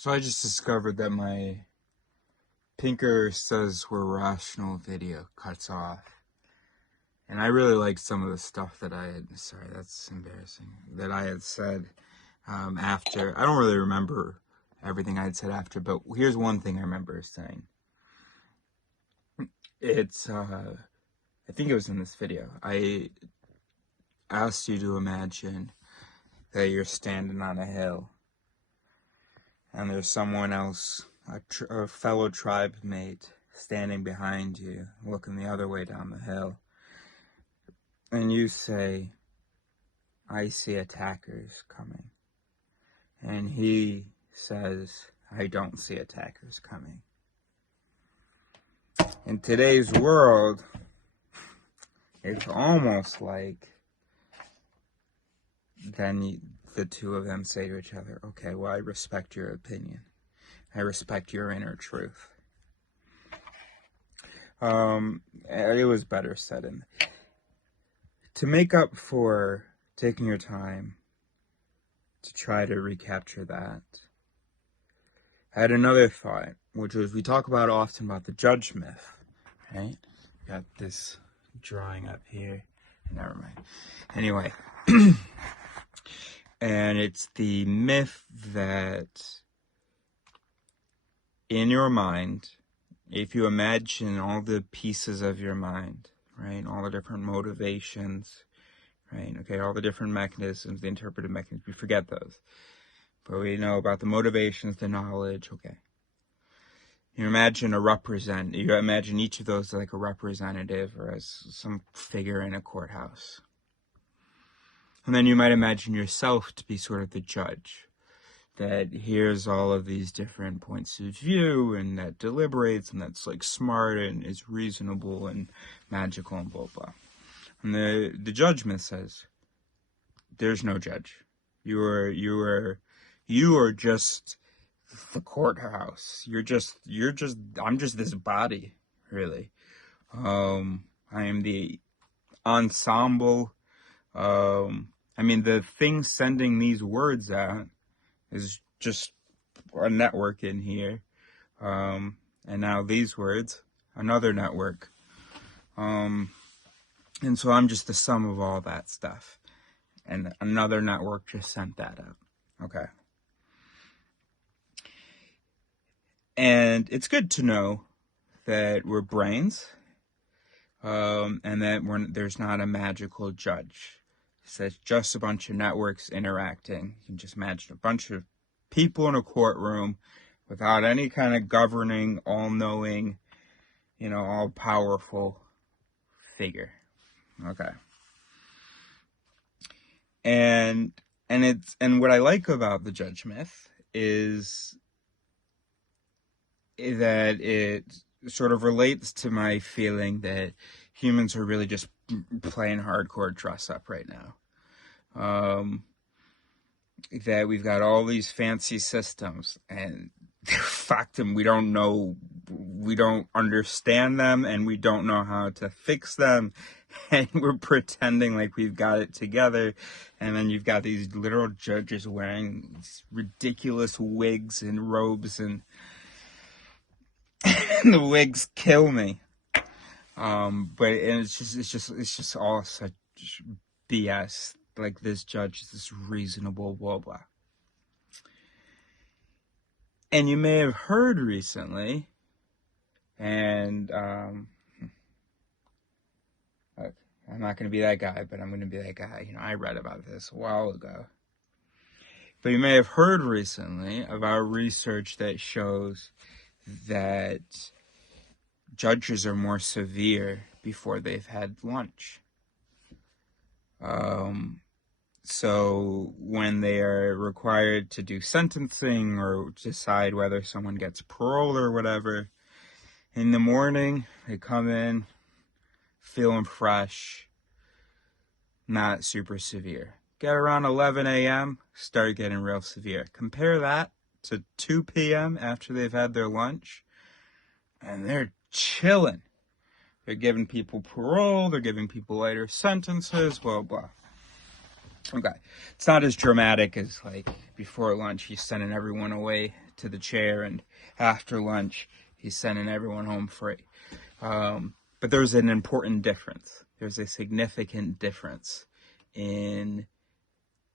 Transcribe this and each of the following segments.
So I just discovered that my Pinker Says We're Rational video cuts off. And I really liked some of the stuff that I had, sorry, that's embarrassing, that I had said after. I don't really remember everything I had said after, but here's one thing I remember saying. It's, I think it was in this video. I asked you to imagine that you're standing on a hill and there's someone else, a fellow tribe mate, standing behind you, looking the other way down the hill. And you say, I see attackers coming. And he says, I don't see attackers coming. In today's world, it's almost like then the two of them say to each other, okay, well, I respect your opinion. I respect your inner truth. It was better said. And to make up for taking your time to try to recapture that, I had another thought, which was we talk about often about the judge myth, right? Got this drawing up here. Never mind. Anyway, and it's the myth that in your mind, if you imagine all the pieces of your mind, right, all the different motivations, right, okay, all the different mechanisms, the interpretive mechanisms, we forget those. But we know about the motivations, the knowledge, okay. You imagine you imagine each of those like a representative or as some figure in a courthouse. And then you might imagine yourself to be sort of the judge that hears all of these different points of view and that deliberates and that's like smart and is reasonable and magical and blah, blah. And the judgment says, there's no judge. You are just the courthouse. I'm just this body, really. I am the ensemble. The thing sending these words out is just a network in here. And now these words, another network. And so I'm just the sum of all that stuff. And another network just sent that out. Okay. And it's good to know that we're brains, and that there's not a magical judge. So it's just a bunch of networks interacting. You can just imagine a bunch of people in a courtroom without any kind of governing, all-knowing, all-powerful figure. Okay. And what I like about the judge myth is that it sort of relates to my feeling that humans are really just playing hardcore dress up right now. That we've got all these fancy systems and fuck them. We don't understand them, and we don't know how to fix them, and we're pretending like we've got it together. And then you've got these literal judges wearing these ridiculous wigs and robes, and the wigs kill me. It's just all such BS. Like, this judge is this reasonable blah blah. And you may have heard recently, and I'm not going to be that guy, but I'm going to be that guy. I read about this a while ago. But you may have heard recently about research that shows that judges are more severe before they've had lunch. So when they are required to do sentencing or decide whether someone gets parole or whatever, in the morning, they come in feeling fresh, not super severe. Get around 11 a.m., start getting real severe. Compare that to 2 p.m. after they've had their lunch, and they're chilling. They're giving people parole, they're giving people lighter sentences, blah, blah. Okay. It's not as dramatic as, like, before lunch, you're sending everyone away to the chair, and after lunch, he's sending everyone home free. But there's an important difference. There's a significant difference in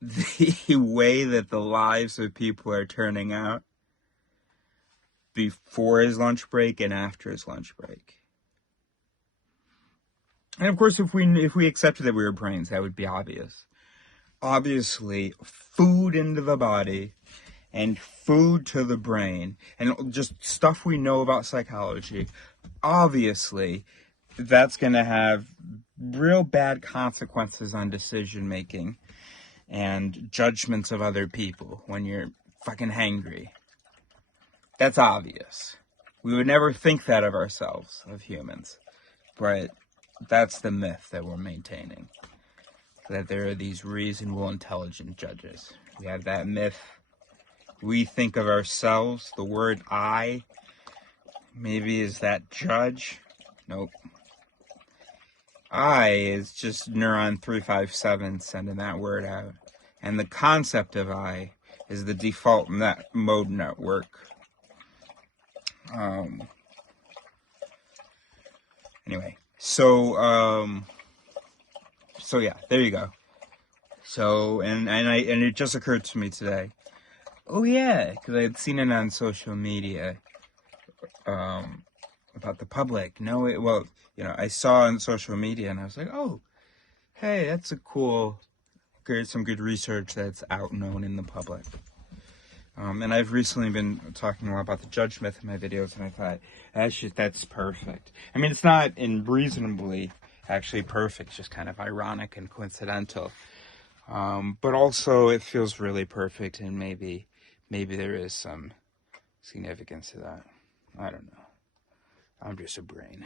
the way that the lives of people are turning out before his lunch break and after his lunch break. And of course, if we accepted that we were brains, that would be obvious. Obviously, food into the body and food to the brain, and just stuff we know about psychology, obviously, that's going to have real bad consequences on decision making and judgments of other people when you're fucking hangry. That's obvious. We would never think that of ourselves, of humans. But that's the myth that we're maintaining. That there are these reasonable, intelligent judges. We have that myth. We think of ourselves, the word I, maybe is that judge. Nope. I is just neuron 357 sending that word out. And the concept of I is the default mode network. Anyway, so yeah, there you go. So, and it just occurred to me today. Oh yeah, because I had seen it on social media, about the public. I saw on social media, and I was like, oh, hey, that's some good research that's out known in the public. And I've recently been talking a lot about the judge myth in my videos, and I thought, that's perfect. I mean, it's not reasonably actually perfect, it's just kind of ironic and coincidental. But also it feels really perfect, and maybe there is some significance to that. I don't know. I'm just a brain.